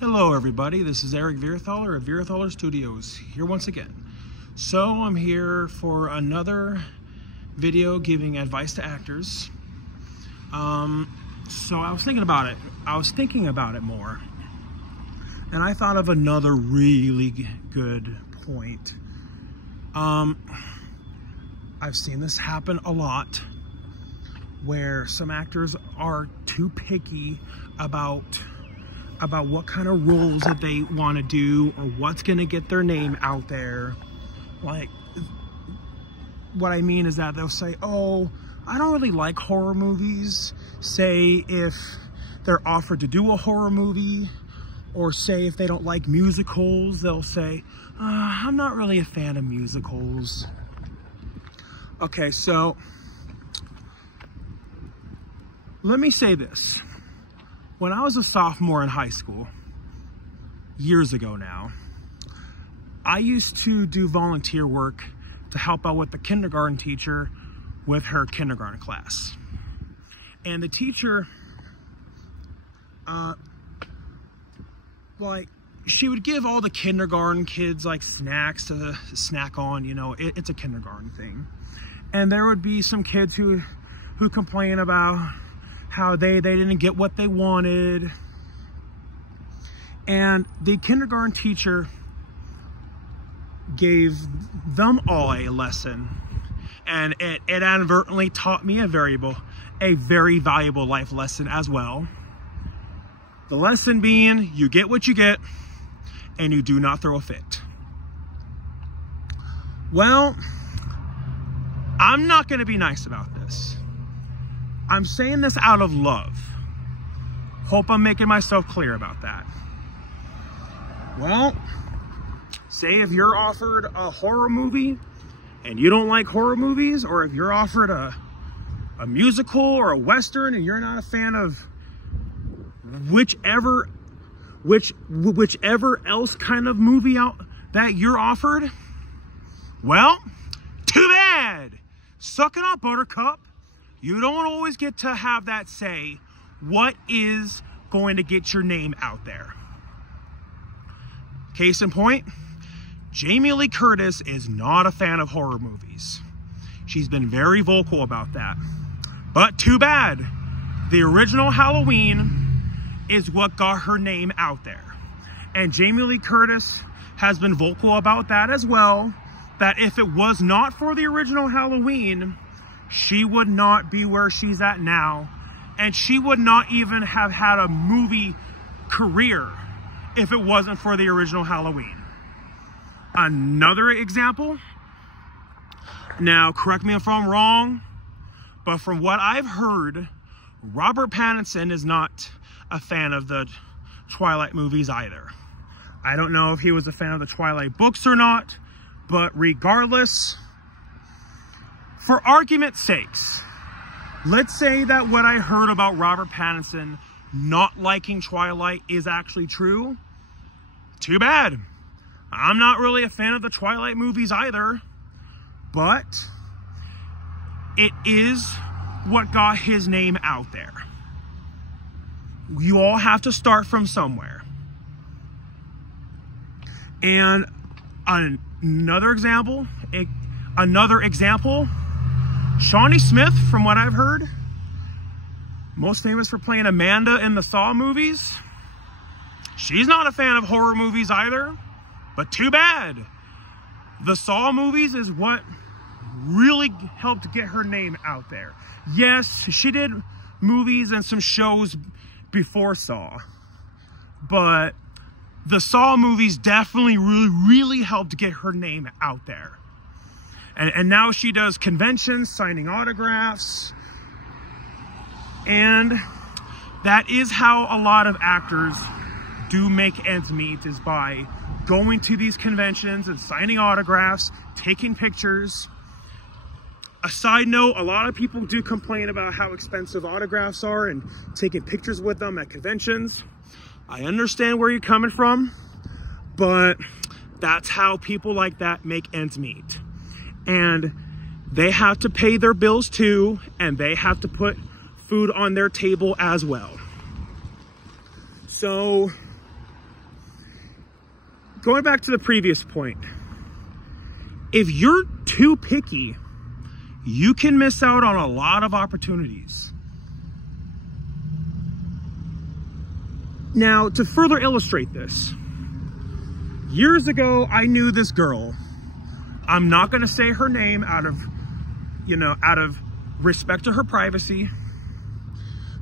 Hello everybody, this is Eric Vierthaler of Vierthaler Studios here once again. So I'm here for another video giving advice to actors. So I was thinking about it more, and I thought of another really good point. I've seen this happen a lot where some actors are too picky about what kind of roles that they want to do or what's going to get their name out there. Like, what I mean is that they'll say, oh, I don't really like horror movies. Say if they're offered to do a horror movie, or say if they don't like musicals, they'll say, I'm not really a fan of musicals. Okay, so let me say this. When I was a sophomore in high school, years ago now, I used to do volunteer work to help out with the kindergarten teacher with her kindergarten class. And the teacher, she would give all the kindergarten kids like snacks to snack on, you know, it's a kindergarten thing. And there would be some kids who complain about how they didn't get what they wanted. And the kindergarten teacher gave them all a lesson. And it inadvertently taught me a very valuable life lesson as well. The lesson being, you get what you get, and you do not throw a fit. Well, I'm not gonna be nice about this. I'm saying this out of love. Hope I'm making myself clear about that. Well, say if you're offered a horror movie and you don't like horror movies, or if you're offered a musical or a Western and you're not a fan of whichever else kind of movie out that you're offered, well, too bad. Suck it up, Buttercup. You don't always get to have that say what is going to get your name out there. Case in point, Jamie Lee Curtis is not a fan of horror movies. She's been very vocal about that. But too bad. The original Halloween is what got her name out there. And Jamie Lee Curtis has been vocal about that as well, that if it was not for the original Halloween, she would not be where she's at now, and she would not even have had a movie career if it wasn't for the original Halloween. Another example, now correct me if I'm wrong, but from what I've heard, Robert Pattinson is not a fan of the Twilight movies either. I don't know if he was a fan of the Twilight books or not, but regardless, for argument's sakes, let's say that what I heard about Robert Pattinson not liking Twilight is actually true. Too bad. I'm not really a fan of the Twilight movies either, but it is what got his name out there. You all have to start from somewhere. And another example, Shawnee Smith, from what I've heard, most famous for playing Amanda in the Saw movies. She's not a fan of horror movies either, but too bad. The Saw movies is what really helped get her name out there. Yes, she did movies and some shows before Saw, but the Saw movies definitely really helped get her name out there. And now she does conventions, signing autographs. And that is how a lot of actors do make ends meet, is by going to these conventions and signing autographs, taking pictures. A side note, a lot of people do complain about how expensive autographs are and taking pictures with them at conventions. I understand where you're coming from, but that's how people like that make ends meet. And they have to pay their bills too, and they have to put food on their table as well. So going back to the previous point, if you're too picky, you can miss out on a lot of opportunities. Now, to further illustrate this, years ago, I knew this girl. I'm not going to say her name out of respect to her privacy,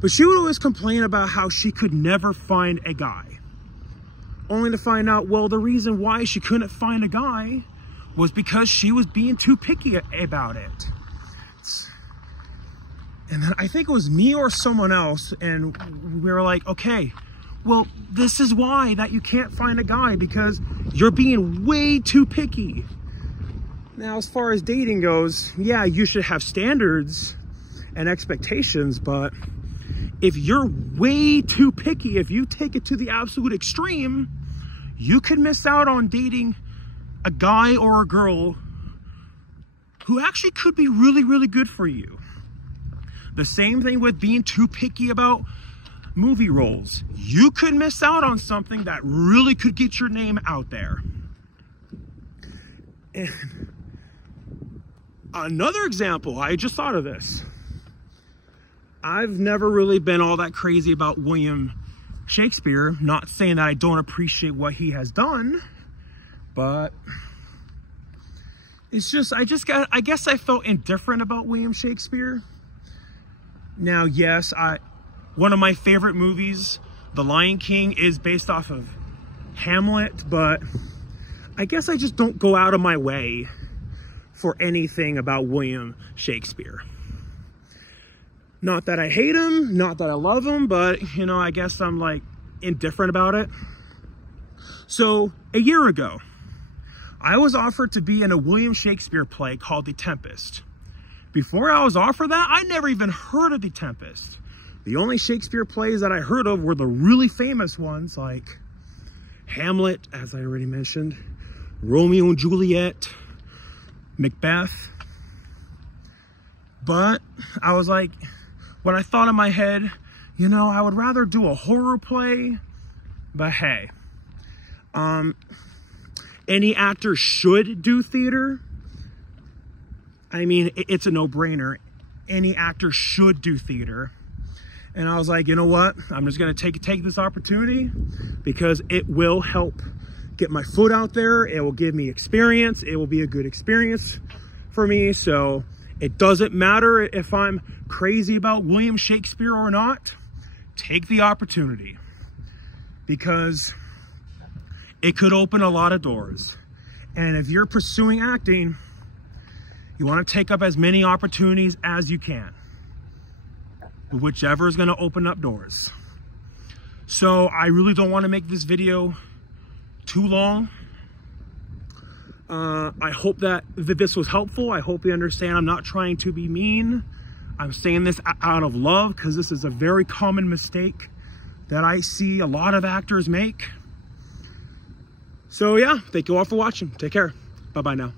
but she would always complain about how she could never find a guy. Only to find out, well, the reason why she couldn't find a guy was because she was being too picky about it. And then I think it was me or someone else, and we were like, okay, well, this is why that you can't find a guy, because you're being way too picky. Now, as far as dating goes, yeah, you should have standards and expectations, but if you're way too picky, if you take it to the absolute extreme, you could miss out on dating a guy or a girl who actually could be really, really good for you. The same thing with being too picky about movie roles. You could miss out on something that really could get your name out there. And another example, I just thought of this. I've never really been all that crazy about William Shakespeare. Not saying that I don't appreciate what he has done, but it's just, I guess I felt indifferent about William Shakespeare. Now, yes, one of my favorite movies, The Lion King, is based off of Hamlet, but I guess I just don't go out of my way for anything about William Shakespeare. Not that I hate him, not that I love him, but, you know, I guess I'm like indifferent about it. So a year ago, I was offered to be in a William Shakespeare play called The Tempest. Before I was offered that, I never even heard of The Tempest. The only Shakespeare plays that I heard of were the really famous ones like Hamlet, as I already mentioned, Romeo and Juliet, Macbeth. But I was like, when I thought in my head, you know, I would rather do a horror play, but hey, any actor should do theater. I mean, it's a no-brainer. Any actor should do theater. And I was like, you know what? I'm just gonna take this opportunity because it will help get my foot out there. It will give me experience. It will be a good experience for me. So it doesn't matter if I'm crazy about William Shakespeare or not. Take the opportunity because it could open a lot of doors. And if you're pursuing acting, you want to take up as many opportunities as you can, whichever is going to open up doors. So I really don't want to make this video too long. I hope that this was helpful. I hope you understand I'm not trying to be mean. I'm saying this out of love because this is a very common mistake that I see a lot of actors make. So yeah, thank you all for watching. Take care. Bye-bye now.